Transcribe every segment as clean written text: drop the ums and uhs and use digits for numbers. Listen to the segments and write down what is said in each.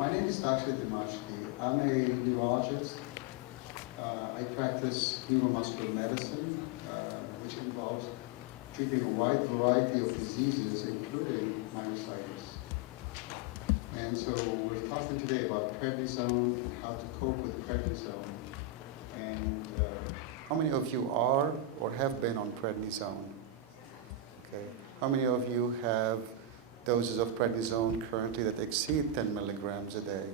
My name is Dr. Dimachkie. I'm a neurologist. I practice neuromuscular medicine, which involves treating a wide variety of diseases, including myositis. And so we're talking today about prednisone and how to cope with prednisone. And how many of you are or have been on prednisone? Okay. How many of you have doses of prednisone currently that exceed 10 milligrams a day?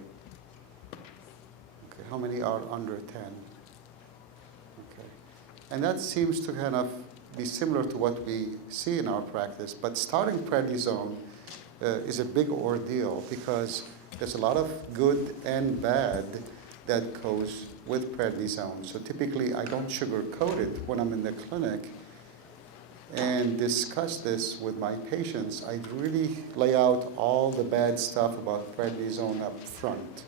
Okay. How many are under 10? Okay. And that seems to kind of be similar to what we see in our practice, but starting prednisone is a big ordeal because there's a lot of good and bad that goes with prednisone. So typically I don't sugarcoat it when I'm in the clinic and discuss this with my patients. I really lay out all the bad stuff about prednisone up front,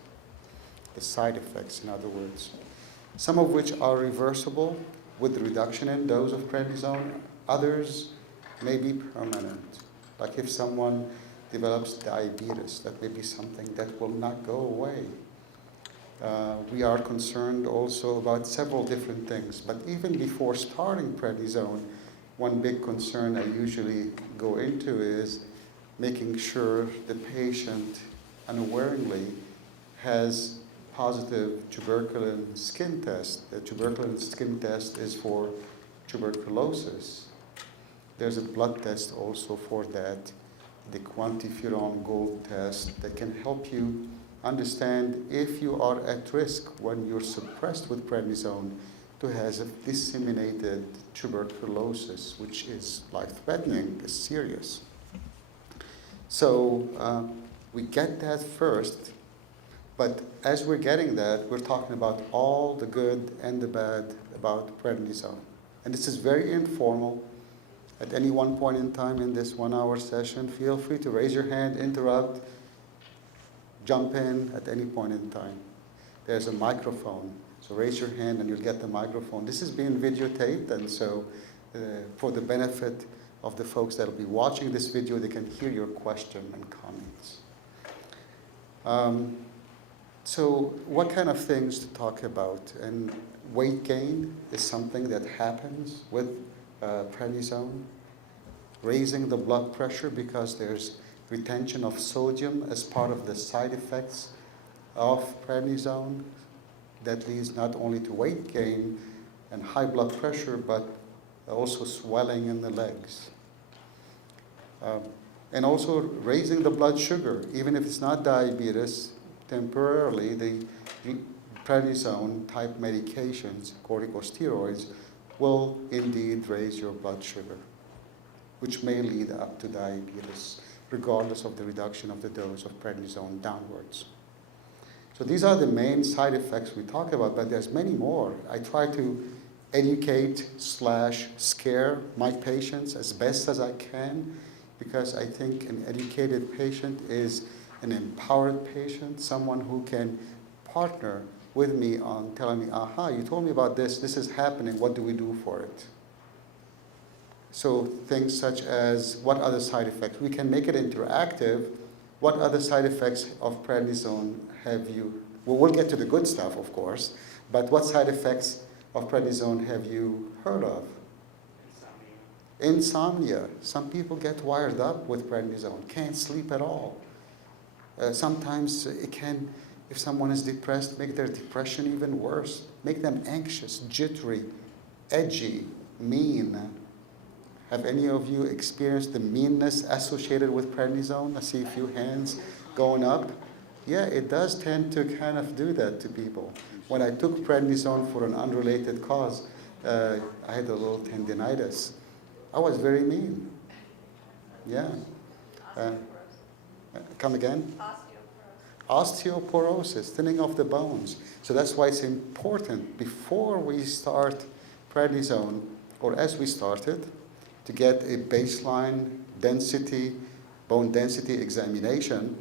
the side effects in other words, some of which are reversible with the reduction in dose of prednisone, others may be permanent. Like if someone develops diabetes, that may be something that will not go away. We are concerned also about several different things, but even before starting prednisone, one big concern I usually go into is making sure the patient unawareingly has positive tuberculin skin test. The tuberculin skin test is for tuberculosis. There's a blood test also for that, the quantiferon gold test that can help you understand if you are at risk when you're suppressed with prednisone to have a disseminated tuberculosis, which is life-threatening, is serious. So we get that first, but as we're getting that, we're talking about all the good and the bad about prednisone. And this is very informal. At any one point in time in this 1 hour session, feel free to raise your hand, interrupt, jump in at any point in time. There's a microphone, so raise your hand and you'll get the microphone. This is being videotaped, and so for the benefit of the folks that will be watching this video, they can hear your question and comments. So what kind of things to talk about? And weight gain is something that happens with prednisone. Raising the blood pressure because there's retention of sodium as part of the side effects of prednisone that leads not only to weight gain and high blood pressure, but also swelling in the legs. And also raising the blood sugar, even if it's not diabetes, temporarily the prednisone type medications, corticosteroids, will indeed raise your blood sugar, which may lead up to diabetes, regardless of the reduction of the dose of prednisone downwards. So these are the main side effects we talk about, but there's many more. I try to educate/scare my patients as best as I can, because I think an educated patient is an empowered patient, someone who can partner with me on telling me, aha, you told me about this, this is happening, what do we do for it? So things such as what other side effects? We can make it interactive. What other side effects of prednisone have you? Well, we'll get to the good stuff, of course, but what side effects of prednisone have you heard of? Insomnia. Some people get wired up with prednisone, can't sleep at all. Sometimes it can, if someone is depressed, make their depression even worse, make them anxious, jittery, edgy, mean. Have any of you experienced the meanness associated with prednisone? I see a few hands going up. Yeah, it does tend to kind of do that to people. When I took prednisone for an unrelated cause, I had a little tendinitis. I was very mean. Yeah. Come again? Osteoporosis, thinning of the bones. So that's why it's important before we start prednisone, or as we started, to get a baseline density, bone density examination,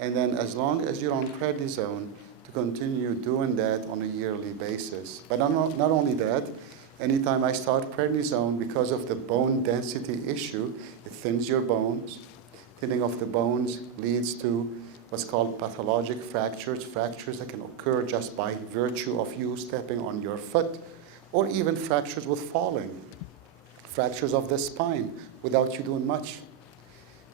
and then as long as you're on prednisone, to continue doing that on a yearly basis. But not only that, anytime I start prednisone, because of the bone density issue, it thins your bones. Thinning of the bones leads to what's called pathologic fractures, fractures that can occur just by virtue of you stepping on your foot, or even fractures with falling, fractures of the spine without you doing much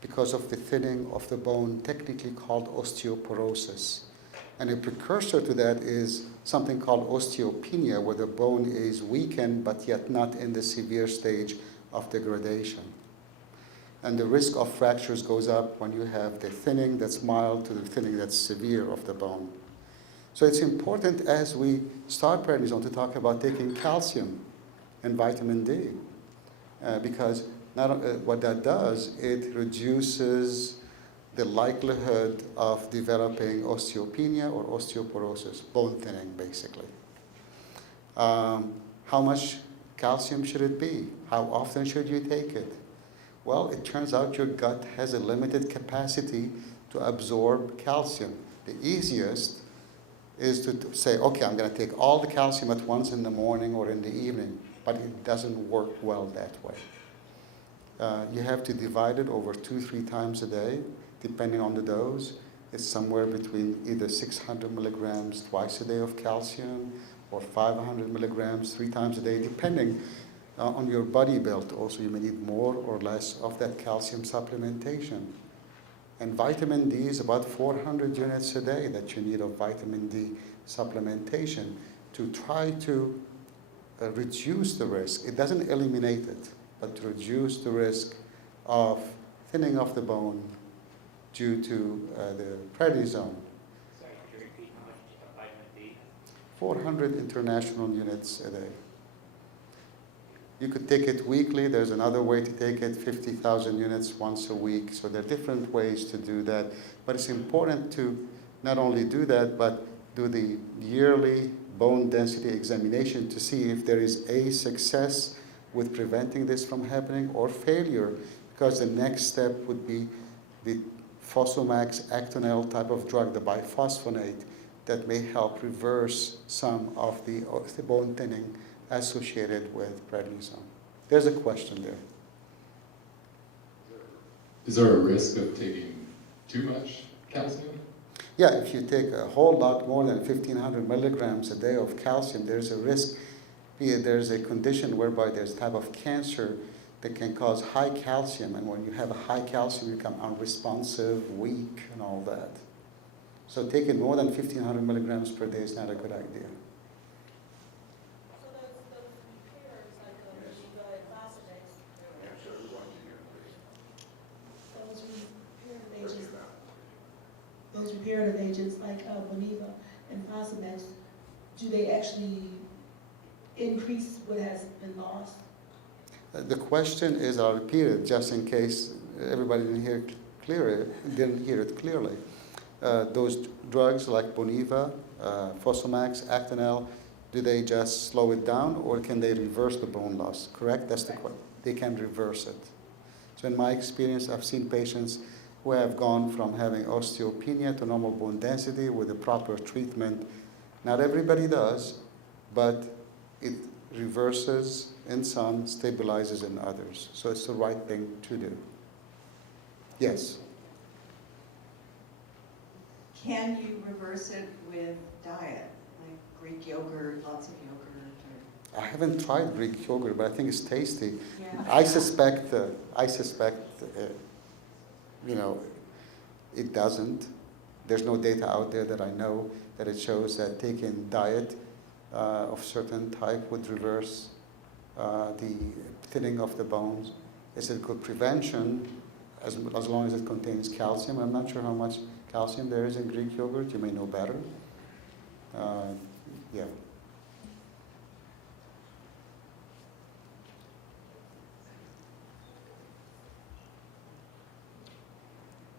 because of the thinning of the bone, technically called osteoporosis. And a precursor to that is something called osteopenia, where the bone is weakened but yet not in the severe stage of degradation. And the risk of fractures goes up when you have the thinning that's mild to the thinning that's severe of the bone. So it's important as we start prednisone to talk about taking calcium and vitamin D, because what that does, it reduces the likelihood of developing osteopenia or osteoporosis, bone thinning basically. How much calcium should it be? How often should you take it? Well, it turns out your gut has a limited capacity to absorb calcium. The easiest is to say, okay, I'm going to take all the calcium at once in the morning or in the evening, but it doesn't work well that way. You have to divide it over 2-3 times a day, depending on the dose. It's somewhere between either 600 milligrams twice a day of calcium or 500 milligrams 3 times a day, depending on your body build. Also, you may need more or less of that calcium supplementation. And vitamin D is about 400 units a day that you need of vitamin D supplementation to try to reduce the risk. It doesn't eliminate it, but to reduce the risk of thinning of the bone due to the prednisone. Sorry, could you repeat how much vitamin D? 400 international units a day. You could take it weekly. There's another way to take it, 50,000 units once a week. So there are different ways to do that. But it's important to not only do that, but do the yearly bone density examination to see if there is a success with preventing this from happening or failure, because the next step would be the Fosamax Adrenal type of drug, the biphosphonate, that may help reverse some of the bone thinning associated with prednisone. There's a question there. Is there a risk of taking too much calcium? Yeah, if you take a whole lot more than 1,500 milligrams a day of calcium, there's a risk. There's a condition whereby there's a type of cancer that can cause high calcium, and when you have a high calcium, you become unresponsive, weak, and all that. So taking more than 1,500 milligrams per day is not a good idea. So those repairs, like Boniva and Vaccinations, those reparative agents like Boniva and Vaccinations, do they actually increase what has been lost? The question is, I'll repeat it just in case everybody didn't hear it clearly. Those drugs like Boniva, Fosamax, Adrenal, do they just slow it down, or can they reverse the bone loss? Correct? That's the question. They can reverse it. So in my experience, I've seen patients who have gone from having osteopenia to normal bone density with the proper treatment. Not everybody does, but it reverses in some, stabilizes in others. So it's the right thing to do. Yes? Can you reverse it with diet, like Greek yogurt, lots of yogurt? I haven't tried Greek yogurt, but I think it's tasty. Yeah. I suspect, it doesn't. There's no data out there that I know that it shows that taking diet of certain type would reverse the thinning of the bones. It's a good prevention as long as it contains calcium. I'm not sure how much calcium there is in Greek yogurt. You may know better. Yeah.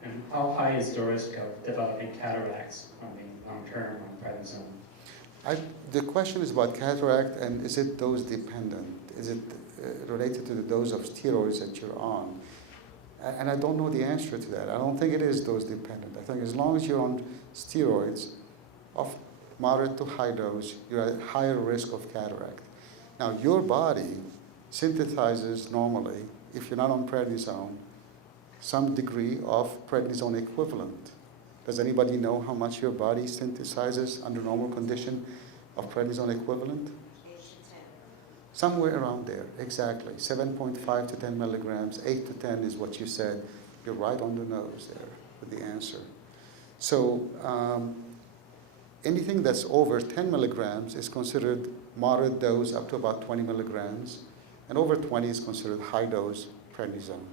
And how high is the risk of developing cataracts on the long term on prednisone? The question is about cataract, and is it dose dependent? Is it related to the dose of steroids that you're on? And I don't know the answer to that. I don't think it is dose dependent. I think as long as you're on steroids of moderate to high dose, you're at higher risk of cataract. Now, your body synthesizes normally, if you're not on prednisone, some degree of prednisone equivalent. Does anybody know how much your body synthesizes under normal condition of prednisone equivalent? 8 to 10. Somewhere around there, exactly. 7.5 to 10 milligrams, 8 to 10 is what you said. You're right on the nose there with the answer. So anything that's over 10 milligrams is considered moderate dose up to about 20 milligrams, and over 20 is considered high dose prednisone.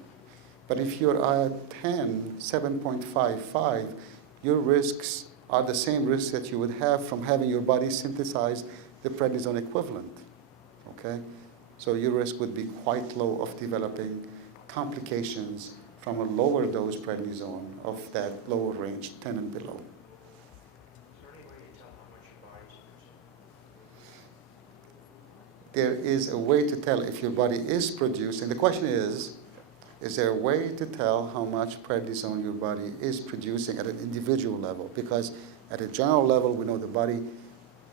But if you're at 10, 7.55, your risks are the same risks that you would have from having your body synthesize the prednisone equivalent. Okay? So your risk would be quite low of developing complications from a lower dose prednisone of that lower range, 10 and below. There is a way to tell if your body is producing. The question is there a way to tell how much prednisone your body is producing at an individual level? Because at a general level, we know the body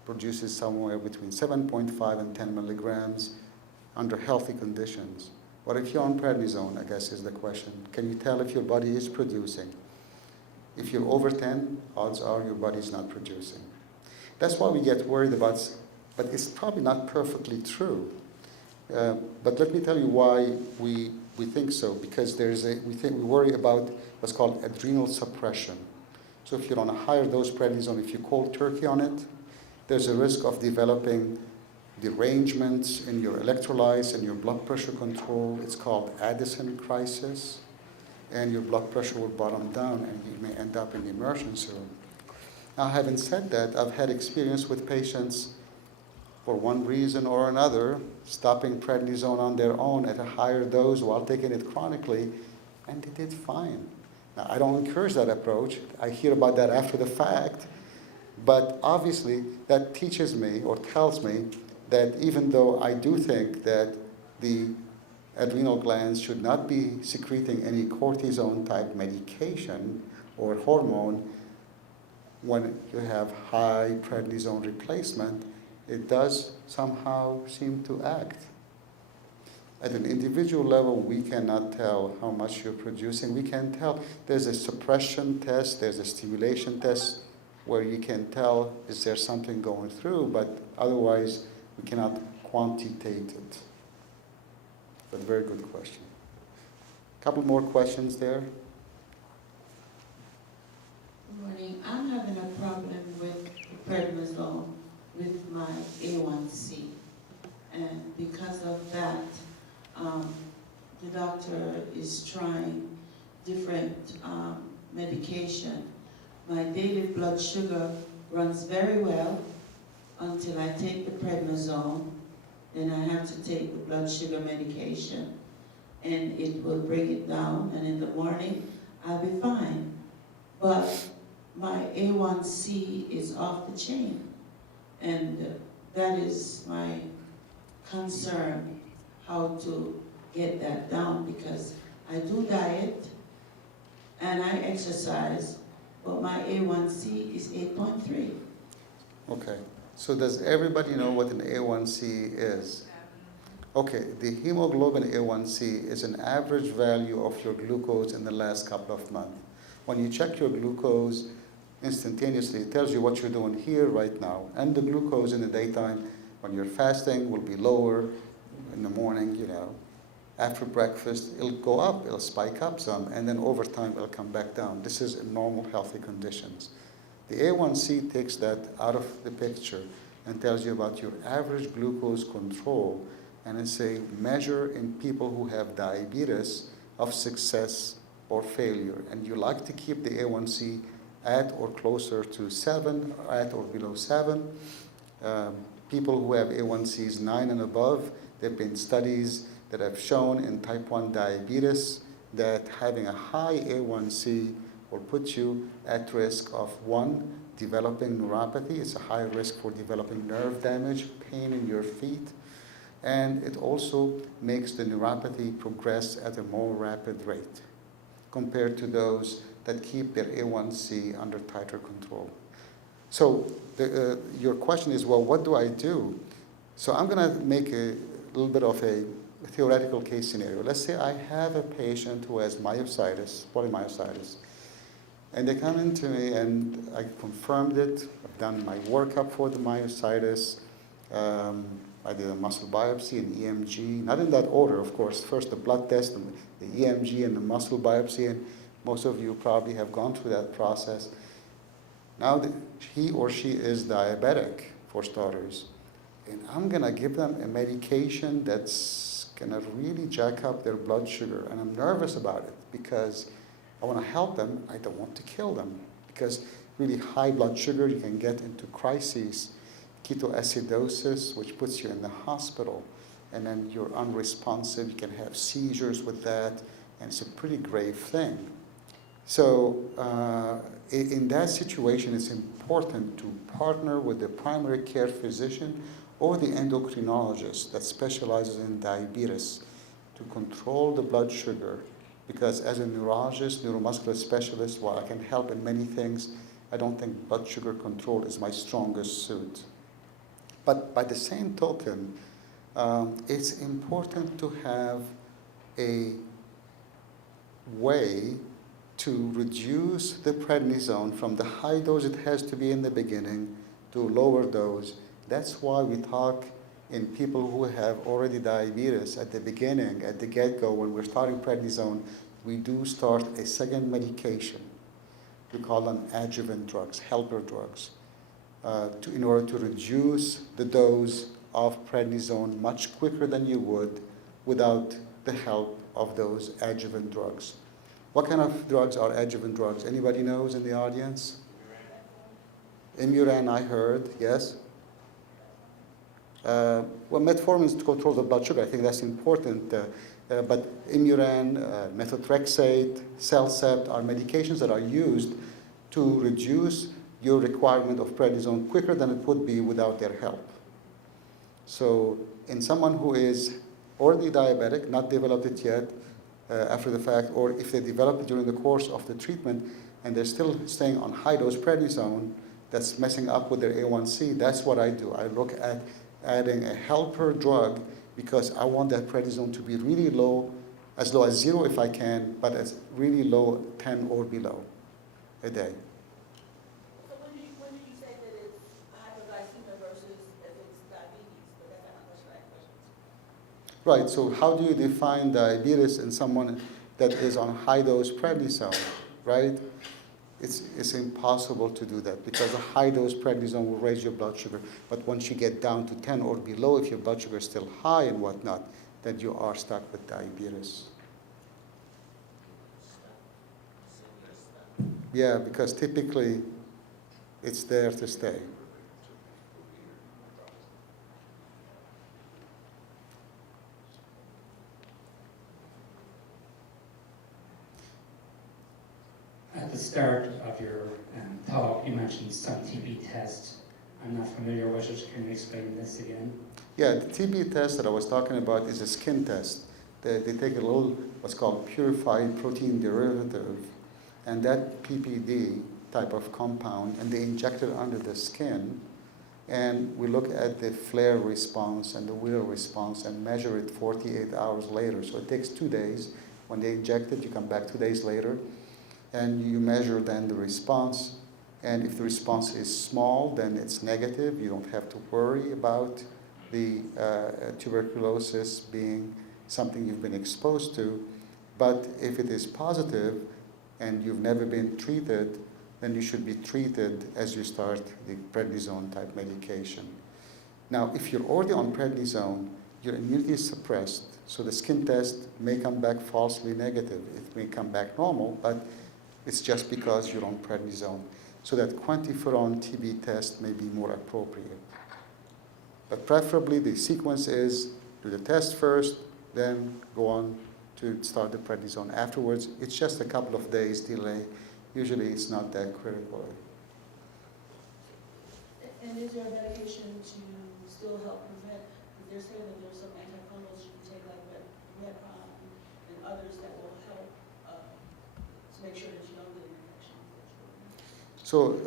produces somewhere between 7.5 and 10 milligrams under healthy conditions. What if you're on prednisone, I guess is the question. Can you tell if your body is producing? If you're over 10, odds are your body is not producing. That's why we get worried about, but it's probably not perfectly true. But let me tell you why we think so, because we worry about what's called adrenal suppression. So if you're on a higher dose prednisone, if you cold turkey on it, there's a risk of developing derangements in your electrolytes and your blood pressure control. It's called Addison crisis, and your blood pressure will bottom down and you may end up in the emergency room. Now, having said that, I've had experience with patients for one reason or another, stopping prednisone on their own at a higher dose while taking it chronically, and they did fine. Now, I don't encourage that approach. I hear about that after the fact, but obviously that teaches me or tells me that even though I do think that the adrenal glands should not be secreting any cortisone-type medication or hormone, when you have high prednisone replacement, it does somehow seem to act. At an individual level, we cannot tell how much you're producing. We can tell. There's a suppression test, there's a stimulation test where you can tell is there something going through, but otherwise we cannot quantitate it. But very good question. A couple more questions there. Good morning. I'm having a problem with prednisone with my A1C, and because of that, the doctor is trying different medication. My daily blood sugar runs very well until I take the prednisone. Then I have to take the blood sugar medication, and it will bring it down, and in the morning I'll be fine. But my A1C is off the chain, and that is my concern, how to get that down, because I do diet and I exercise, but my A1C is 8.3. Okay, so does everybody know what an A1C is? Okay, the hemoglobin A1C is an average value of your glucose in the last couple of months. When you check your glucose instantaneously, it tells you what you're doing here right now. And the glucose in the daytime, when you're fasting, will be lower. In the morning, after breakfast, it'll go up, it'll spike up some, and then over time, it'll come back down. This is in normal, healthy conditions. The A1C takes that out of the picture and tells you about your average glucose control, and it's a measure in people who have diabetes of success or failure. And you like to keep the A1C at or closer to 7, at or below 7. People who have A1Cs 9 and above, there have been studies that have shown in type 1 diabetes that having a high A1C will put you at risk of 1, developing neuropathy. It's a high risk for developing nerve damage, pain in your feet, and it also makes the neuropathy progress at a more rapid rate compared to those that keep their A1C under tighter control. So your question is, well, what do I do? So I'm going to make a little bit of a theoretical case scenario. Let's say I have a patient who has myositis, polymyositis, And they come into me, and I confirmed it. I've done my workup for the myositis. I did a muscle biopsy and EMG, not in that order, of course. First the blood test, and the EMG, and the muscle biopsy, and most of you probably have gone through that process. Now he or she is diabetic, for starters, and I'm gonna give them a medication that's gonna really jack up their blood sugar, and I'm nervous about it because I wanna help them, I don't want to kill them, because really high blood sugar, you can get into crises, ketoacidosis, which puts you in the hospital, and then you're unresponsive, you can have seizures with that, and it's a pretty grave thing. So in that situation, it's important to partner with the primary care physician or the endocrinologist that specializes in diabetes to control the blood sugar, because as a neurologist, neuromuscular specialist, while I can help in many things, I don't think blood sugar control is my strongest suit. But by the same token, it's important to have a way to reduce the prednisone from the high dose it has to be in the beginning to lower dose. That's why we talk in people who have already diabetes at the beginning, at the get-go, when we're starting prednisone, we do start a second medication. We call them adjuvant drugs, helper drugs, in order to reduce the dose of prednisone much quicker than you would without the help of those adjuvant drugs. What kind of drugs are adjuvant drugs? Anybody knows in the audience? Imuran, I heard, yes. Well, metformin is to control the blood sugar. I think that's important. But Imuran, methotrexate, Cellcept are medications that are used to reduce your requirement of prednisone quicker than it would be without their help. So in someone who is already diabetic, not developed it yet, after the fact, or if they develop it during the course of the treatment and they're still staying on high-dose prednisone that's messing up with their A1C, that's what I do. I look at adding a helper drug because I want that prednisone to be really low as 0 if I can, but as really low, 10 or below a day. So when do you say that it's hypoglycemia versus if it's diabetes? But that's not my question. Right, so how do you define diabetes in someone that is on high-dose prednisone, right? It's impossible to do that because a high-dose prednisone will raise your blood sugar. But once you get down to 10 or below, if your blood sugar is still high and whatnot, then you are stuck with diabetes. Yeah, because typically it's there to stay. At the start of your talk, you mentioned some TB tests. I'm not familiar with it. Can you explain this again? Yeah, the TB test that I was talking about is a skin test. They take a little, what's called purified protein derivative, and that PPD type of compound, and they inject it under the skin, and we look at the flare response and the wear response and measure it 48 hours later. So it takes 2 days. When they inject it, you come back 2 days later, and you measure then the response. And if the response is small, then it's negative. You don't have to worry about the tuberculosis being something you've been exposed to. But if it is positive and you've never been treated, then you should be treated as you start the prednisone type medication. Now, if you're already on prednisone, your immunity is suppressed, so the skin test may come back falsely negative. It may come back normal, but it's just because you're on prednisone. So that quantiferon TB test may be more appropriate. But preferably the sequence is do the test first, then go on to start the prednisone afterwards. It's just a couple of days delay. Usually it's not that critical. And is there a medication to still help prevent, because they're saying that there's some antifungals you can take like Medprom and others that will help to make sure that you don't get an infection? So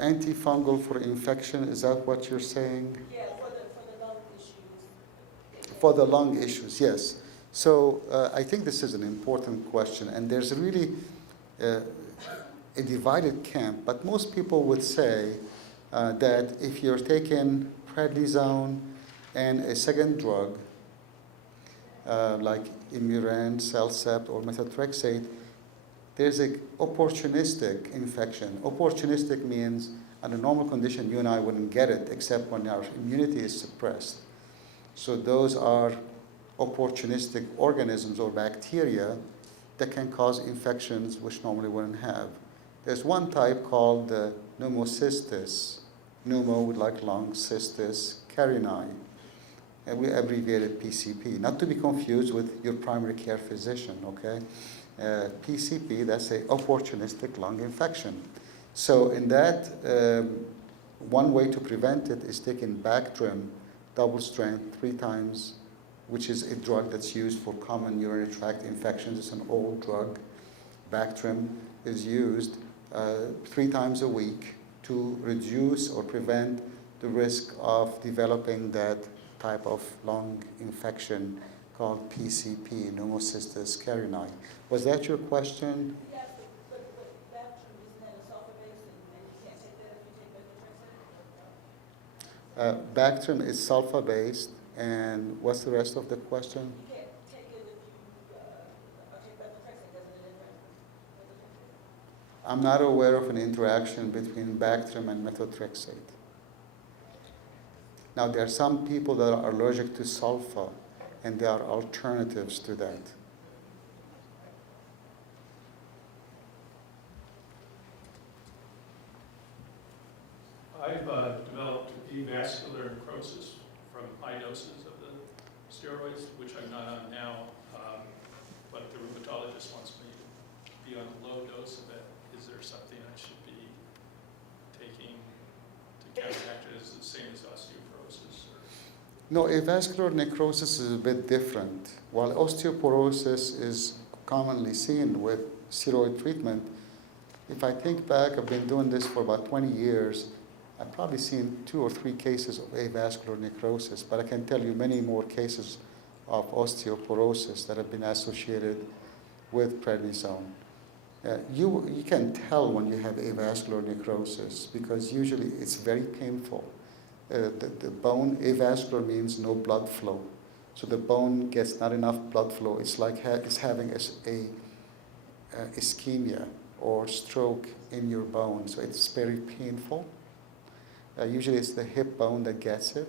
antifungal for infection, is that what you're saying? Yeah, for the lung issues. For the lung issues, yes. So I think this is an important question, and there's really, a divided camp, but most people would say that if you're taking prednisone and a second drug, like Imuran, Cellcept, or methotrexate, there's an opportunistic infection. Opportunistic means under normal condition, you and I wouldn't get it except when our immunity is suppressed. So those are opportunistic organisms or bacteria that can cause infections which normally wouldn't have. There's one type called the pneumocystis, pneumo like lung, cystis carinii, and we abbreviated PCP, not to be confused with your primary care physician, okay? PCP, that's a opportunistic lung infection. So in that, one way to prevent it is taking Bactrim, double strength, 3 times, which is a drug that's used for common urinary tract infections. It's an old drug. Bactrim is used 3 times a week to reduce or prevent the risk of developing that type of lung infection called PCP, pneumocystis carinii. Was that your question? Yes, but Bactrim, isn't that a sulfur-based, and you can't take that if you take methotrexate? Bactrim is sulfa-based, and what's the rest of the question? You can't take it if you take methotrexate, doesn't it interact with methotrexate? I'm not aware of an interaction between Bactrim and methotrexate. Now, there are some people that are allergic to sulfa, and there are alternatives to that. I've developed avascular necrosis from high doses of the steroids, which I'm not on now, but the rheumatologist wants me to be on a low dose of it. Is there something I should be taking to counteract it? Is it the same as osteoporosis? Or? No, avascular necrosis is a bit different. While osteoporosis is commonly seen with steroid treatment, if I think back, I've been doing this for about 20 years, I've probably seen 2 or 3 cases of avascular necrosis, but I can tell you many more cases of osteoporosis that have been associated with prednisone. You can tell when you have avascular necrosis because usually it's very painful. The bone, avascular means no blood flow. So the bone gets not enough blood flow. It's like it's having a ischemia or stroke in your bone. So it's very painful. Usually it's the hip bone that gets it,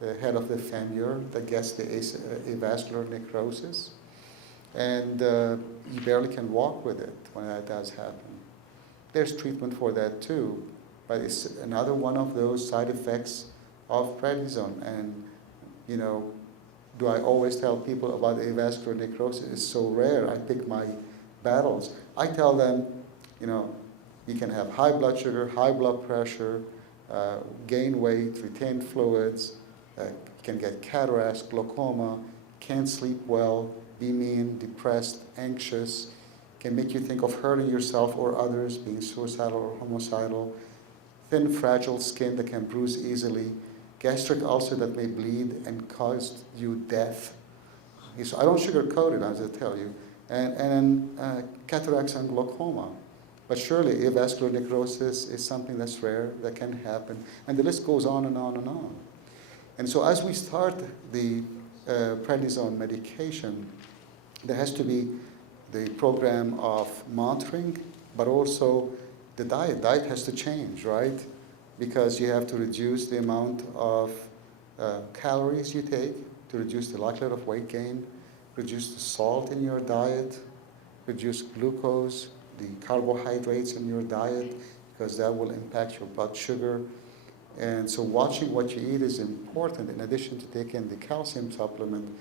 the head of the femur that gets the avascular necrosis. And you barely can walk with it when that does happen. There's treatment for that too, but it's another one of those side effects of prednisone. And, you know, do I always tell people about avascular necrosis? It's so rare. I pick my battles. I tell them, you know, you can have high blood sugar, high blood pressure, gain weight, retain fluids, can get cataracts, glaucoma, can't sleep well, be mean, depressed, anxious, can make you think of hurting yourself or others, being suicidal or homicidal, thin, fragile skin that can bruise easily, gastric ulcer that may bleed and cause you death. So I don't sugarcoat it, as I tell you, and cataracts and glaucoma. But surely avascular necrosis is something that's rare, that can happen, and the list goes on and on and on. And so as we start the prednisone medication, there has to be the program of monitoring, but also the diet. Diet has to change, right? Because you have to reduce the amount of calories you take to reduce the likelihood of weight gain, reduce the salt in your diet, reduce glucose, the carbohydrates in your diet, because that will impact your blood sugar. And so watching what you eat is important in addition to taking the calcium supplement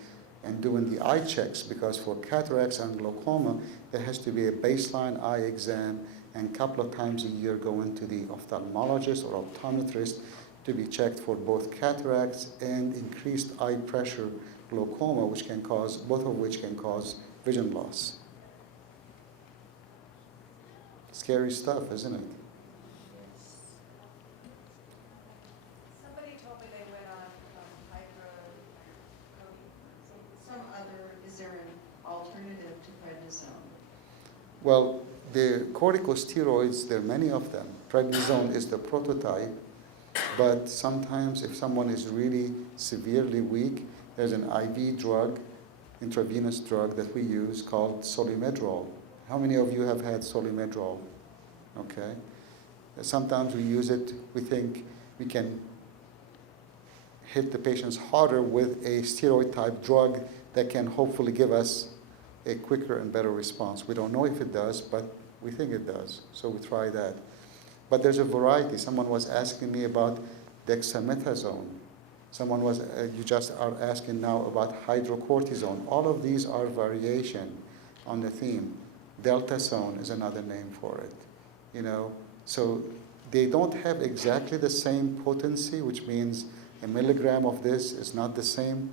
and doing the eye checks, because for cataracts and glaucoma, there has to be a baseline eye exam and a couple of times a year going to the ophthalmologist or optometrist to be checked for both cataracts and increased eye pressure glaucoma, which can cause, both of which can cause vision loss. Scary stuff, isn't it? Somebody told me they went on some other, is there an alternative to prednisone? Well, the corticosteroids, there are many of them. Prednisone is the prototype, but sometimes if someone is really severely weak, there's an IV drug, intravenous drug that we use called Solimedrol. How many of you have had Solimedrol? Okay. Sometimes we use it, we think we can hit the patients harder with a steroid type drug that can hopefully give us a quicker and better response. We don't know if it does, but we think it does, so we try that. But there's a variety. Someone was asking me about dexamethasone. Someone was, you just are asking now about hydrocortisone. All of these are variation on the theme. Deltasone is another name for it, you know. So they don't have exactly the same potency, which means a milligram of this is not the same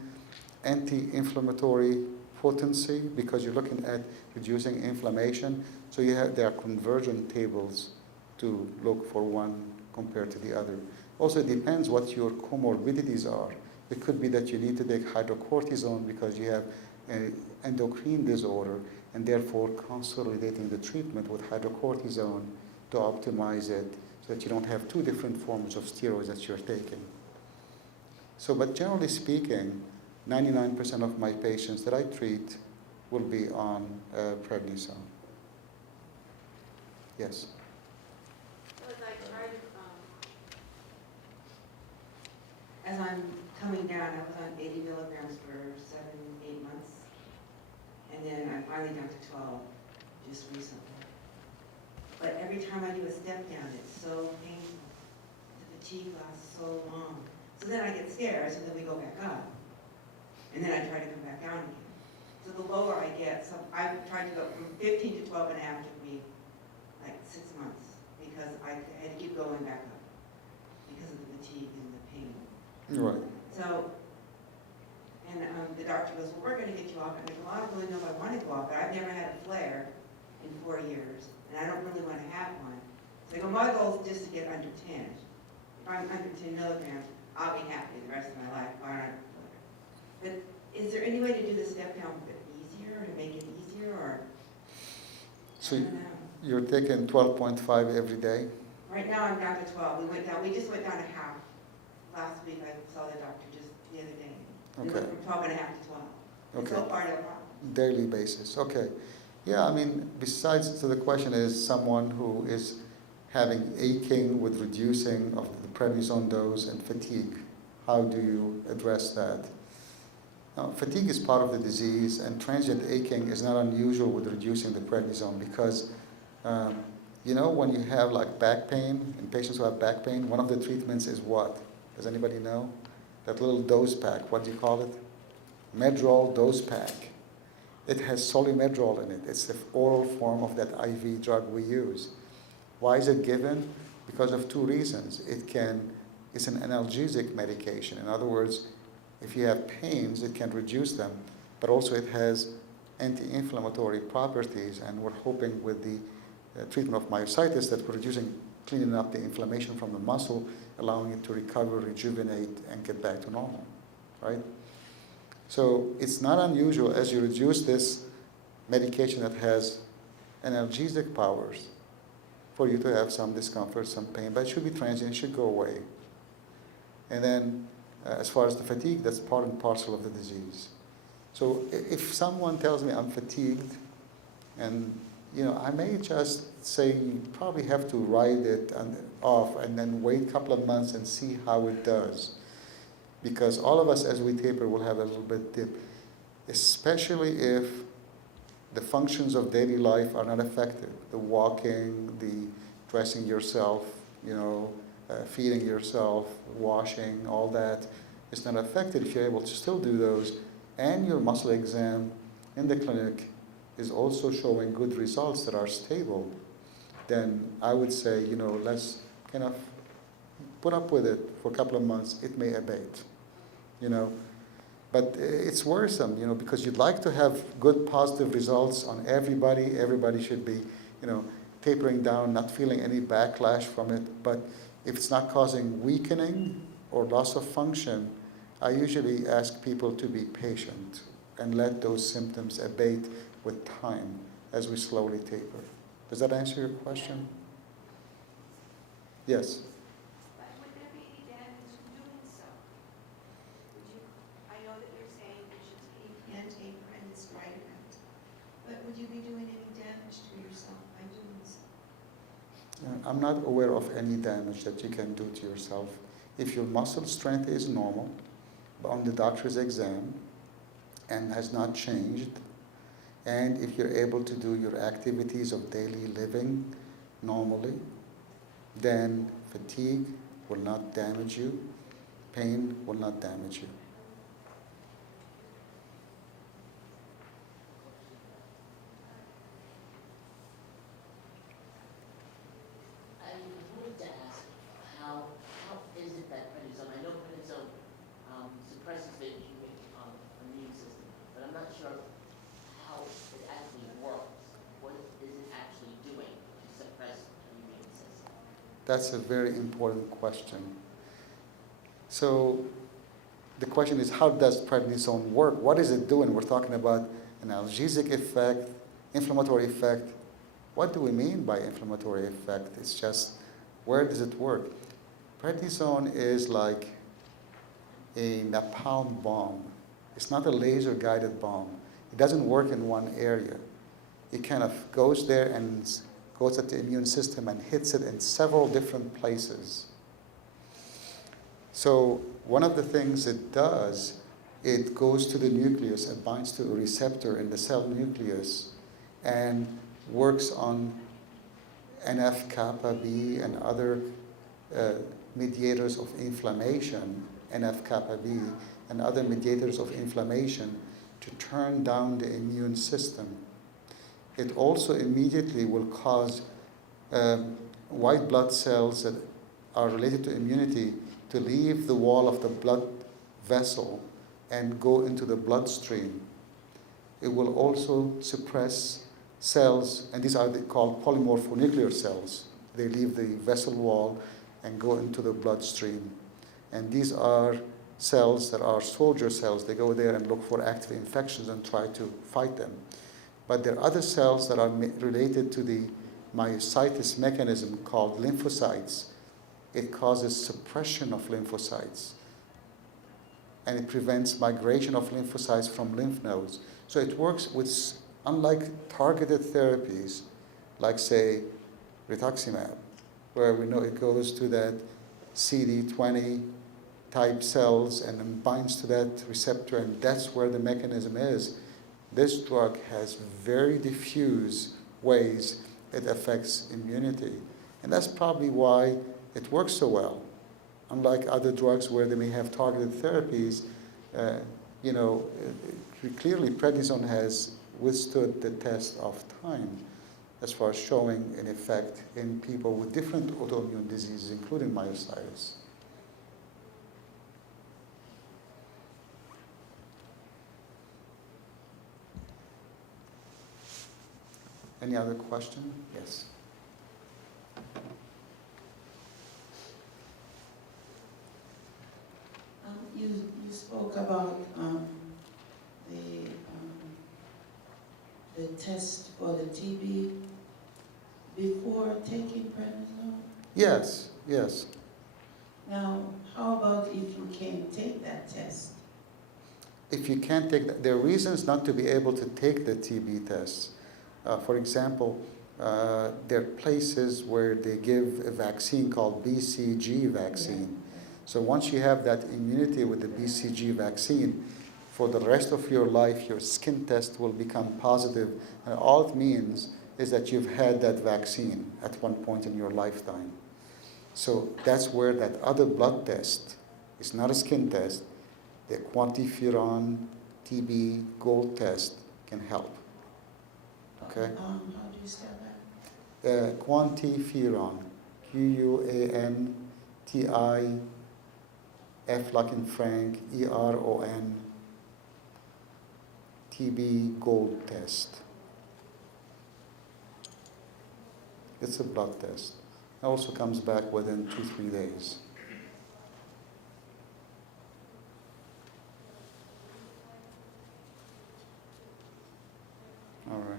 anti-inflammatory potency because you're looking at reducing inflammation. So there are conversion tables to look for one compared to the other. Also, it depends what your comorbidities are. It could be that you need to take hydrocortisone because you have an endocrine disorder and therefore consolidating the treatment with hydrocortisone to optimize it so that you don't have two different forms of steroids that you're taking. So, but generally speaking, 99% of my patients that I treat will be on prednisone. Yes? As I'm coming down, I was on 80 milligrams for 7-8 months, and then I finally got to 12 just recently. But every time I do a step down, it's so painful. The fatigue lasts so long. So then I get scared, so then we go back up. And then I try to come back down again. So the lower I get, so I've tried to go from 15 to 12 and a half took me like 6 months because I had to keep going back up because of the fatigue and the pain. Right. So, and the doctor goes, well, we're going to get you off. And I go, well, I don't really know if I want to go off, but I've never had a flare in 4 years, and I don't really want to have one. So I go, my goal is just to get under 10. If I'm under 10 milligrams, I'll be happy the rest of my life. But is there any way to do the step down a bit easier, to make it easier, or? So I don't know. you're taking 12.5 every day? Right now I'm down to 12. We just went down to half. Last week I saw the doctor just the other day. We Okay. went from 12 and a half to 12. And Okay. so far, no problem. Daily basis, okay. Yeah, I mean, besides, so the question is someone who is having aching with reducing of the prednisone dose and fatigue. How do you address that? Now, fatigue is part of the disease, and transient aching is not unusual with reducing the prednisone because, you know, when you have like back pain, in patients who have back pain, one of the treatments is what? Does anybody know? That little dose pack, what do you call it? Medrol dose pack. It has Solimedrol in it. It's the oral form of that IV drug we use. Why is it given? Because of two reasons. It's an analgesic medication. In other words, if you have pains, it can reduce them, but also it has anti-inflammatory properties, and we're hoping with the treatment of myositis that we're cleaning up the inflammation from the muscle, allowing it to recover, rejuvenate, and get back to normal, right? So it's not unusual as you reduce this medication that has analgesic powers for you to have some discomfort, some pain, but it should be transient, it should go away. And then as far as the fatigue, that's part and parcel of the disease. So if someone tells me I'm fatigued, and you know, I may just say you probably have to ride it off and then wait a couple of months and see how it does. Because all of us as we taper will have a little bit dip, especially if the functions of daily life are not affected. The walking, the dressing yourself, you know, feeding yourself, washing, all that is not affected if you're able to still do those. And your muscle exam in the clinic is also showing good results that are stable. Then I would say, you know, let's kind of put up with it for a couple of months. It may abate, you know. But it's worrisome, you know, because you'd like to have good positive results on everybody. Everybody should be, you know, tapering down, not feeling any backlash from it. But if it's not causing weakening or loss of function, I usually ask people to be patient and let those symptoms abate with time as we slowly taper. Does that answer your question? Yes. But would there be any damage in doing so? Would you, I know that you're saying you can taper and it's right, but would you be doing any damage to yourself by doing so? I'm not aware of any damage that you can do to yourself. If your muscle strength is normal, on the doctor's exam, and has not changed, and if you're able to do your activities of daily living normally, then fatigue will not damage you, pain will not damage you. I wanted to ask, how is it that prednisone, I know prednisone suppresses the immune system, but I'm not sure how it actually works. What is it actually doing to suppress the immune system? That's a very important question. So the question is, how does prednisone work? What is it doing? We're talking about an analgesic effect, inflammatory effect. What do we mean by inflammatory effect? It's just, where does it work? Prednisone is like a napalm bomb. It's not a laser-guided bomb. It doesn't work in one area. It kind of goes there and goes at the immune system and hits it in several different places. So one of the things it does, it goes to the nucleus and binds to a receptor in the cell nucleus and works on NF-kappa B and other mediators of inflammation, NF-kappa B and other mediators of inflammation, to turn down the immune system. It also immediately will cause white blood cells that are related to immunity to leave the wall of the blood vessel and go into the bloodstream. It will also suppress cells, and these are called polymorphonuclear cells. They leave the vessel wall and go into the bloodstream. And these are cells that are soldier cells. They go there and look for active infections and try to fight them. But there are other cells that are related to the myositis mechanism called lymphocytes. It causes suppression of lymphocytes, and it prevents migration of lymphocytes from lymph nodes. So it works with, unlike targeted therapies, like say rituximab, where we know it goes to that CD20 type cells and then binds to that receptor, and that's where the mechanism is. This drug has very diffuse ways it affects immunity. And that's probably why it works so well. Unlike other drugs where they may have targeted therapies, clearly prednisone has withstood the test of time as far as showing an effect in people with different autoimmune diseases, including myositis. Any other question? Yes. You spoke about the test for the TB before taking prednisone. Yes, yes. Now, how about if you can't take that test? If you can't take that, there are reasons not to be able to take the TB tests. For example, there are places where they give a vaccine called BCG vaccine. So once you have that immunity with the BCG vaccine, for the rest of your life, your skin test will become positive, and all it means is that you've had that vaccine at one point in your lifetime. So that's where that other blood test, it's not a skin test, the quantiferon TB gold test can help. Okay? How do you spell that? Quantiferon, Quanti, F like in Frank, ERON, TB gold test. It's a blood test. It also comes back within 2-3 days. All right.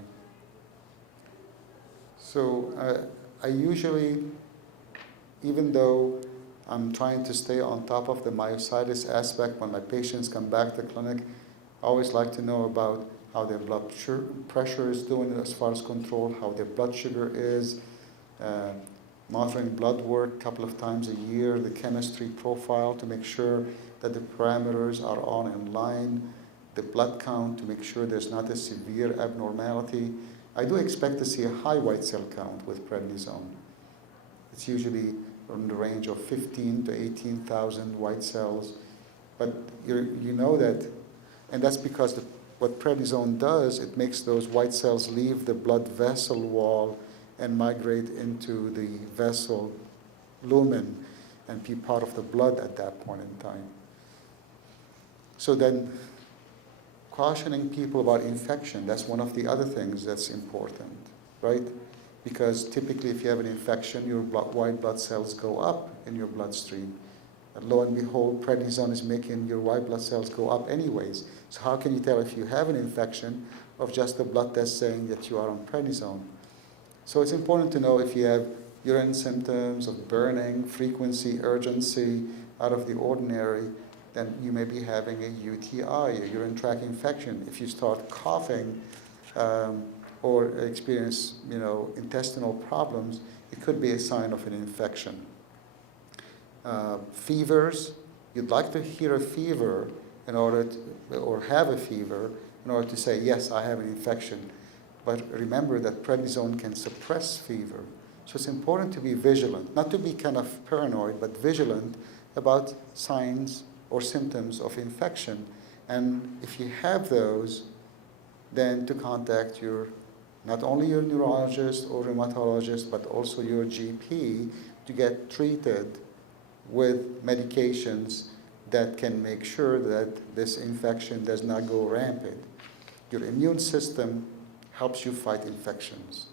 So I usually, even though I'm trying to stay on top of the myositis aspect, when my patients come back to clinic, I always like to know about how their blood pressure is doing as far as control, how their blood sugar is, monitoring blood work a couple of times a year, the chemistry profile to make sure that the parameters are all in line, the blood count to make sure there's not a severe abnormality. I do expect to see a high white cell count with prednisone. It's usually in the range of 15 to 18,000 white cells. But you know that, and that's because what prednisone does, it makes those white cells leave the blood vessel wall and migrate into the vessel lumen and be part of the blood at that point in time. So then, cautioning people about infection, that's one of the other things that's important, right? Because typically if you have an infection, your white blood cells go up in your bloodstream. And lo and behold, prednisone is making your white blood cells go up anyways. So how can you tell if you have an infection of just the blood test saying that you are on prednisone? So it's important to know if you have urine symptoms of burning, frequency, urgency, out of the ordinary, then you may be having a UTI, a urine tract infection. If you start coughing or experience, intestinal problems, it could be a sign of an infection. Fevers, you'd like to hear a fever in order to, or have a fever in order to say, yes, I have an infection. But remember that prednisone can suppress fever. So it's important to be vigilant, not to be kind of paranoid, but vigilant about signs or symptoms of infection. And if you have those, then to contact not only your neurologist or rheumatologist, but also your GP to get treated with medications that can make sure that this infection does not go rampant. Your immune system helps you fight infections.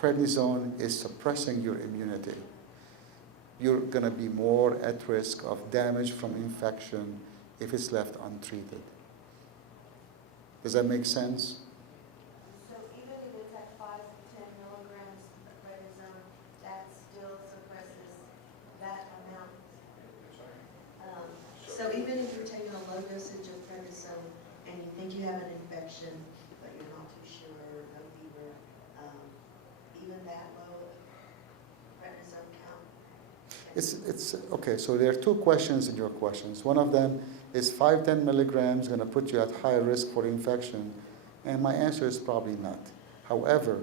Prednisone is suppressing your immunity. You're going to be more at risk of damage from infection if it's left untreated. Does that make sense? So even if it's at 5 to 10 milligrams of prednisone, that still suppresses that amount? So even if you're taking a low dosage of prednisone and you think you have an infection, but you're not too sure, no fever, even that low prednisone count? It's okay, so there are two questions in your questions. One of them is 5-10 milligrams going to put you at high risk for infection? And my answer is probably not. However,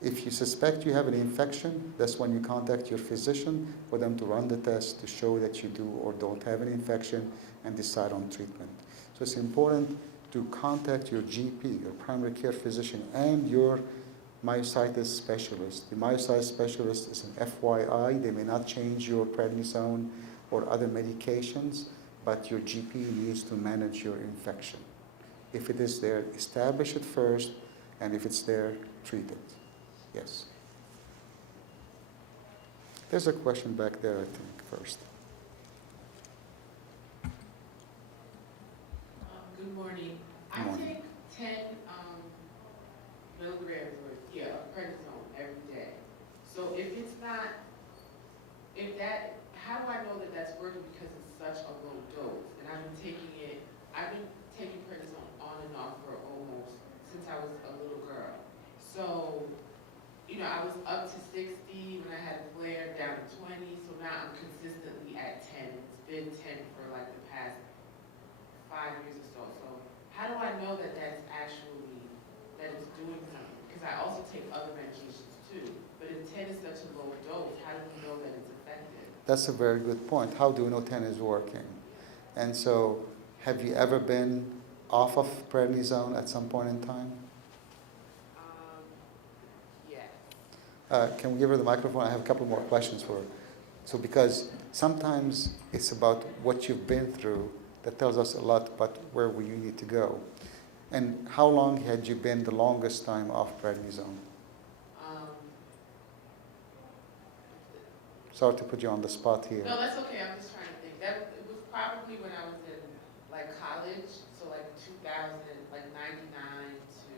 if you suspect you have an infection, that's when you contact your physician for them to run the test to show that you do or don't have an infection and decide on treatment. So it's important to contact your GP, your primary care physician, and your myositis specialist. The myositis specialist is an FYI. They may not change your prednisone or other medications, but your GP needs to manage your infection. If it is there, establish it first, and if it's there, treat it. Yes. There's a question back there, I think, first. Good morning. Good morning. I take 10 milligrams of prednisone every day. So how do I know that that's working because it's such a low dose? And I've been taking prednisone on and off for almost since I was a little girl. So, I was up to 60 when I had a flare, down to 20, so now I'm consistently at 10. It's been 10 for like the past 5 years or so. So how do I know that that it's doing something? Because I also take other medications too. But if 10 is such a low dose, how do we know that it's effective? That's a very good point. How do we know 10 is working? And so, have you ever been off of prednisone at some point in time? Yeah. Can we give her the microphone? I have a couple more questions for her. So because sometimes it's about what you've been through that tells us a lot about where you need to go. And how long had you been the longest time off prednisone? Sorry to put you on the spot here. No, that's okay. I'm just trying to think. It was probably when I was in college, so 2000, 99 to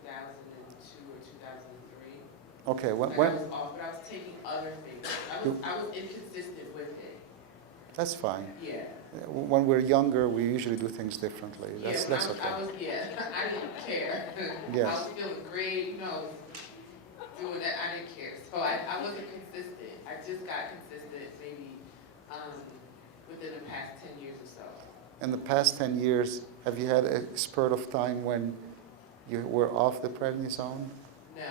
2002 or 2003. Okay, Like I when, was off, but I was taking other things. I was inconsistent with it. that's fine. Yeah. When we're younger, we usually do things differently. That's, Yeah, that's I okay. was, I didn't care. I Yes. was feeling great, doing that, I didn't care. So I wasn't consistent. I just got consistent maybe within the past 10 years or so. In the past 10 years, have you had a spurt of time when you were off the prednisone? No.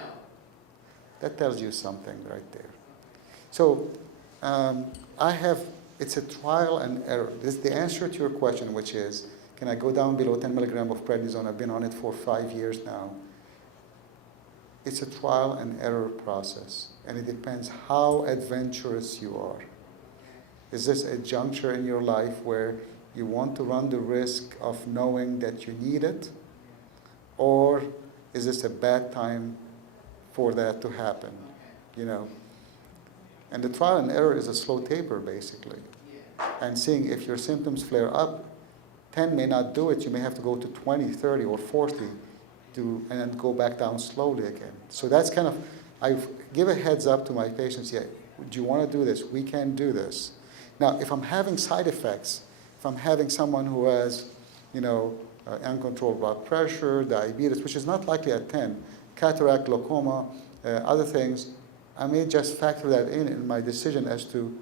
That tells you something right there. So it's a trial and error. This is the answer to your question, which is, can I go down below 10 milligram of prednisone? I've been on it for 5 years now. It's a trial and error process, and it depends how adventurous you are. Is this a juncture in your life where you want to run the risk of knowing that you need it? Or is this a bad time for that to happen? You know? And the trial and error is a slow taper, basically. And seeing if your symptoms flare up, 10 may not do it. You may have to go to 20, 30, or 40 and then go back down slowly again. So that's kind of, I give a heads up to my patients, yeah, do you want to do this? We can do this. Now, if I'm having side effects, if I'm having someone who has, uncontrolled blood pressure, diabetes, which is not likely at 10, cataract, glaucoma, other things, I may just factor that in my decision as to,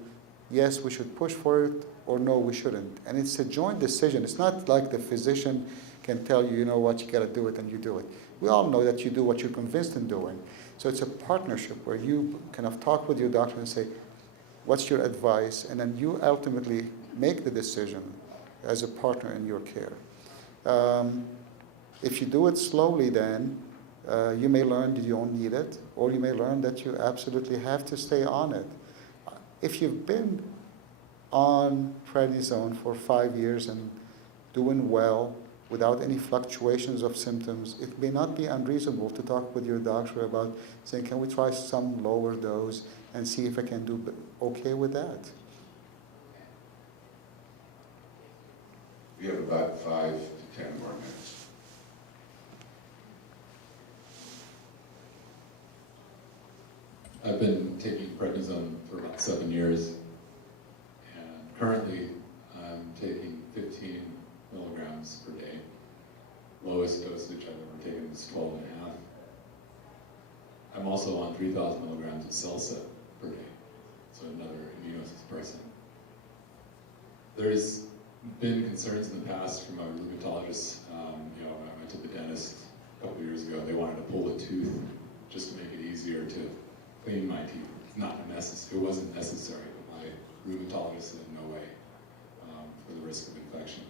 yes, we should push for it, or no, we shouldn't. And it's a joint decision. It's not like the physician can tell you, you know what, you got to do it, and you do it. We all know that you do what you're convinced in doing. So it's a partnership where you kind of talk with your doctor and say, what's your advice? And then you ultimately make the decision as a partner in your care. If you do it slowly, then you may learn that you don't need it, or you may learn that you absolutely have to stay on it. If you've been on prednisone for 5 years and doing well without any fluctuations of symptoms, it may not be unreasonable to talk with your doctor about saying, can we try some lower dose and see if I can do okay with that? We have about 5 to 10 more minutes. I've been taking prednisone for about 7 years, and currently I'm taking 15 milligrams per day. Lowest dosage I've ever taken is 12 and a half. I'm also on 3,000 milligrams of Celsa per day, so another immunosuppressant. There's been concerns in the past from a rheumatologist. I went to the dentist a couple of years ago. They wanted to pull a tooth just to make it easier to clean my teeth. It wasn't necessary, but my rheumatologist said no way for the risk of infection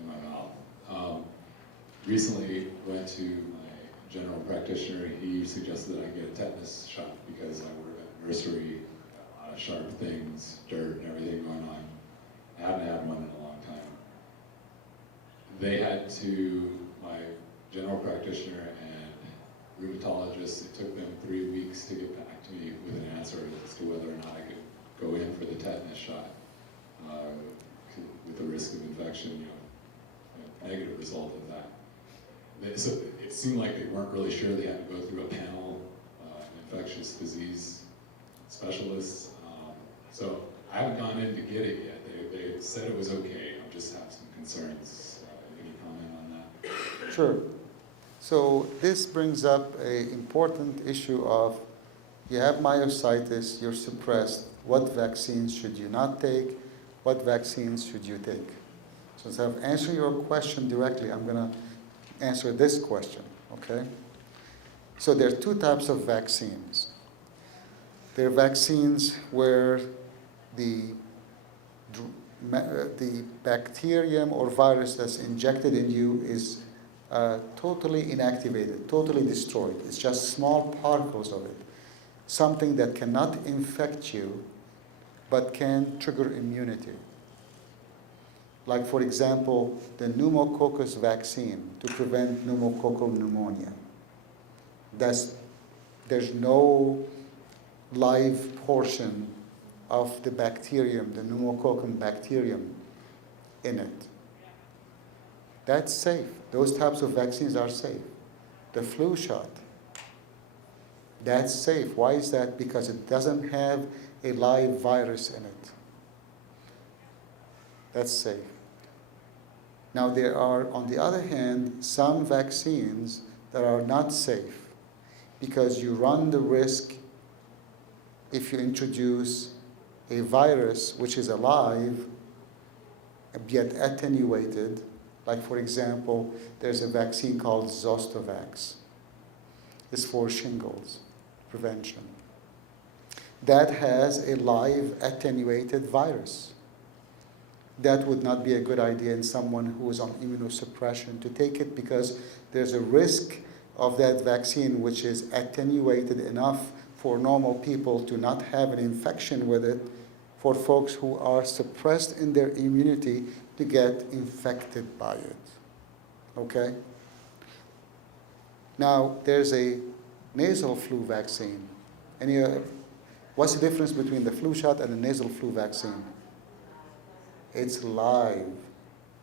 in my mouth. Recently went to my general practitioner. He suggested that I get a tetanus shot because I work at a nursery, a lot of sharp things, dirt and everything going on. I haven't had one in a long time. My general practitioner and rheumatologist, it took them 3 weeks to get back to me with an answer as to whether or not I could go in for the tetanus shot with the risk of infection, a negative result of that. So it seemed like they weren't really sure. They had to go through a panel of infectious disease specialists. So I haven't gone in to get it yet. They said it was okay. I just have some concerns. Any comment on that? Sure. So this brings up an important issue of, you have myositis, you're suppressed, what vaccines should you not take, what vaccines should you take? So instead of answering your question directly, I'm going to answer this question, okay? So there are 2 types of vaccines. There are vaccines where the bacterium or virus that's injected in you is totally inactivated, totally destroyed. It's just small particles of it. Something that cannot infect you, but can trigger immunity. Like, for example, the pneumococcus vaccine to prevent pneumococcal pneumonia. There's no live portion of the bacterium, the pneumococcal bacterium, in it. That's safe. Those types of vaccines are safe. The flu shot, That's safe. Why is that? Because it doesn't have a live virus in it. That's safe. Now there are, on the other hand, some vaccines that are not safe because you run the risk if you introduce a virus which is alive yet attenuated. Like for example, there's a vaccine called Zostavax. It's for shingles prevention. That has a live attenuated virus. That would not be a good idea in someone who is on immunosuppression to take it because there's a risk of that vaccine which is attenuated enough for normal people to not have an infection with it, for folks who are suppressed in their immunity to get infected by it. Okay? Now, there's a nasal flu vaccine. What's the difference between the flu shot and the nasal flu vaccine? It's live.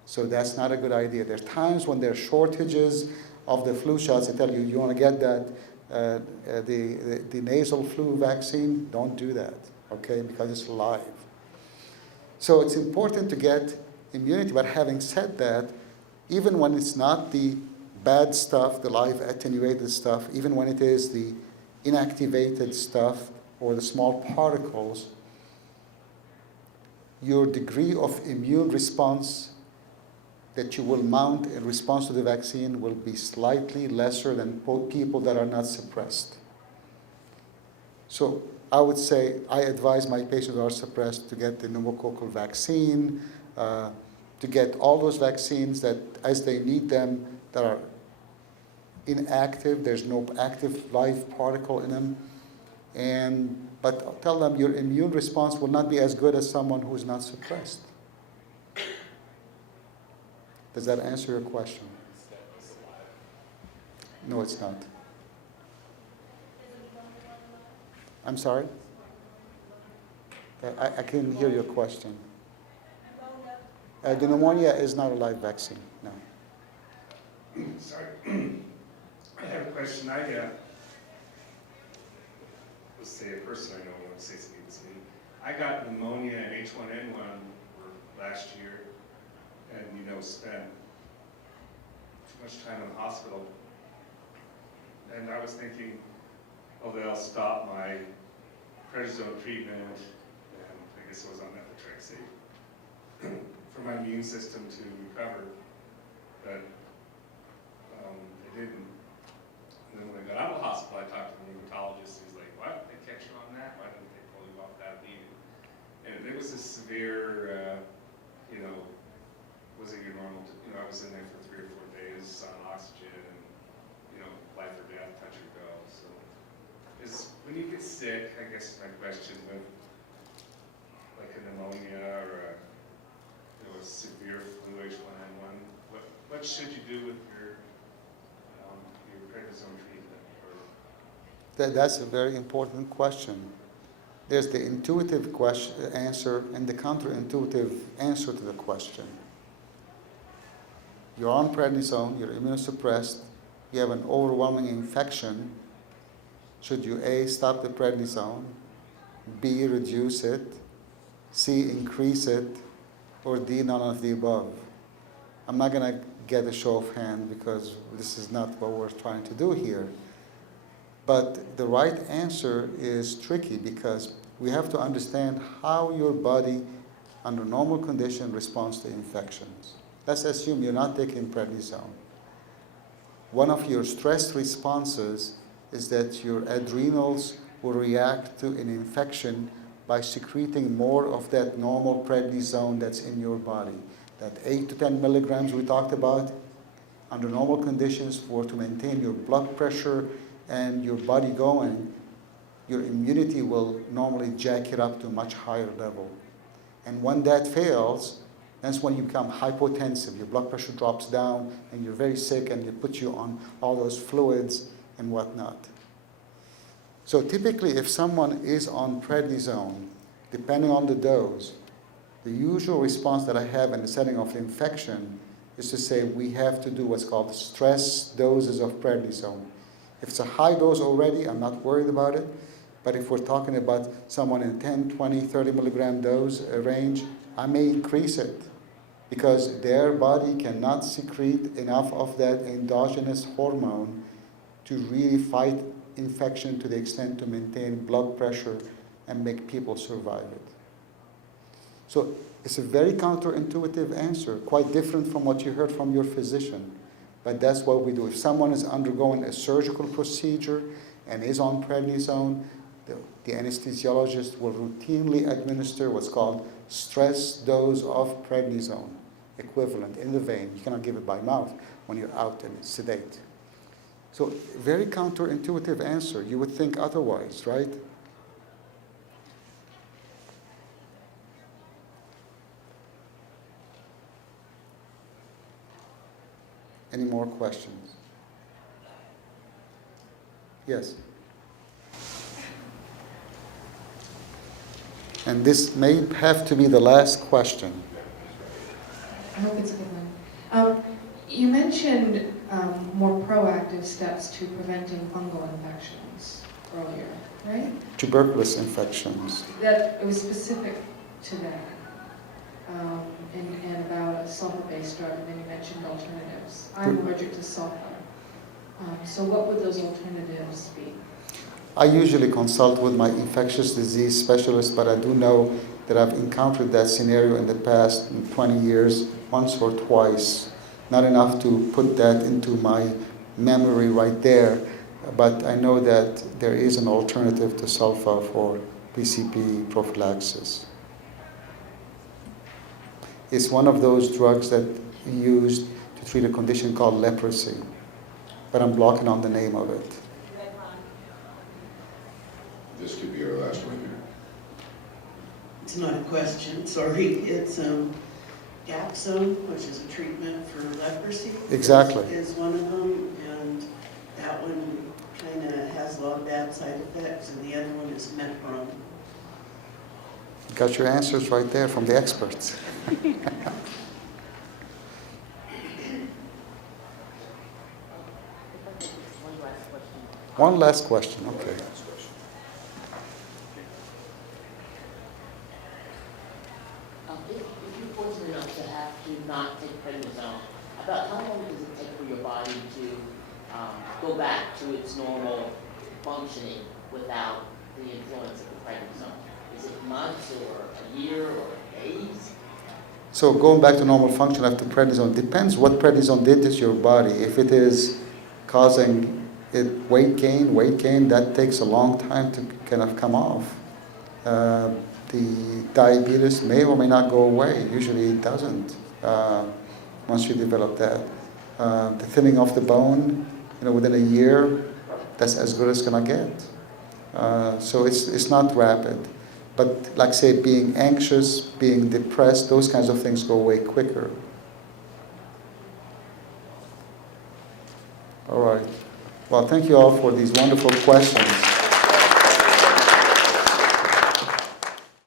So that's not a good idea. There are times when there are shortages of the flu shots. They tell you, you want to get that, the nasal flu vaccine, don't do that, okay, because it's live. So it's important to get immunity, but having said that, even when it's not the bad stuff, the live attenuated stuff, even when it is the inactivated stuff or the small particles, your degree of immune response that you will mount in response to the vaccine will be slightly lesser than people that are not suppressed. So I would say I advise my patients who are suppressed to get the pneumococcal vaccine, to get all those vaccines that as they need them that are inactive, there's no active live particle in them, but tell them your immune response will not be as good as someone who is not suppressed. Does that answer your question? No, it's not. I'm sorry? I couldn't hear your question. The pneumonia is not a live vaccine, no. Sorry. I have a question. Let's say a person I know, I won't say something that's me. I got pneumonia and H1N1 last year, and spent too much time in the hospital. And I was thinking, oh, they'll stop my prednisone treatment, and I guess I was on methotrexate for my immune system to recover, but they didn't. And then when I got out of the hospital, I talked to the rheumatologist. He's like, "What? They catch you on that? Why didn't they pull you off that lead?" And it was a severe, wasn't your normal. I was in there for 3 or 4 days on oxygen, and life or death, touch or go. So, when you get sick, I guess my question, with like a pneumonia or a severe flu H1N1, what should you do with your prednisone treatment? That's a very important question. There's the intuitive answer and the counterintuitive answer to the question. You're on prednisone, you're immunosuppressed, you have an overwhelming infection. Should you A, stop the prednisone, B, reduce it, C, increase it, or D, none of the above? I'm not going to get a show of hand because this is not what we're trying to do here. But the right answer is tricky because we have to understand how your body, under normal condition, responds to infections. Let's assume you're not taking prednisone. One of your stress responses is that your adrenals will react to an infection by secreting more of that normal prednisone that's in your body. That 8 to 10 milligrams we talked about, under normal conditions to maintain your blood pressure and your body going, your immunity will normally jack it up to a much higher level. And when that fails, that's when you become hypotensive. Your blood pressure drops down and you're very sick and it puts you on all those fluids and whatnot. So typically if someone is on prednisone, depending on the dose, the usual response that I have in the setting of infection is to say we have to do what's called stress doses of prednisone. If it's a high dose already, I'm not worried about it. But if we're talking about someone in 10, 20, 30 milligram dose range, I may increase it because their body cannot secrete enough of that endogenous hormone to really fight infection to the extent to maintain blood pressure and make people survive it. So it's a very counterintuitive answer, quite different from what you heard from your physician. But that's what we do. If someone is undergoing a surgical procedure and is on prednisone, the anesthesiologist will routinely administer what's called stress dose of prednisone, equivalent in the vein. You cannot give it by mouth when you're out and sedate. So very counterintuitive answer. You would think otherwise, right? Any more questions? Yes. And this may have to be the last question. I hope it's a good one. You mentioned more proactive steps to preventing fungal infections earlier, right? Tuberculous infections. That it was specific to that, and about a sulfur-based drug, and then you mentioned alternatives. I'm allergic to sulfur. So what would those alternatives be? I usually consult with my infectious disease specialist, but I do know that I've encountered that scenario in the past 20 years, once or twice. Not enough to put that into my memory right there, but I know that there is an alternative to sulfa for PCP prophylaxis. It's one of those drugs that we used to treat a condition called leprosy, but I'm blocking on the name of it. This could be our last one here. It's not a question, sorry. It's Gapsone, which is a treatment for leprosy. Exactly. Is one of them, and that one kind of has a lot of bad side effects, and the other one is Metron. Got your answers right there from the experts. One last question, okay. If you're fortunate enough to have to not take prednisone, about how long does it take for your body to go back to its normal functioning without the influence of the prednisone? Is it months or a year or days? So going back to normal function after prednisone, depends what prednisone did to your body. If it is causing weight gain, that takes a long time to kind of come off. The diabetes may or may not go away. Usually it doesn't once you develop that. The thinning of the bone, within a year, that's as good as it's gonna get. So it's not rapid. But like say being anxious, being depressed, those kinds of things go away quicker. All right. Well, thank you all for these wonderful questions.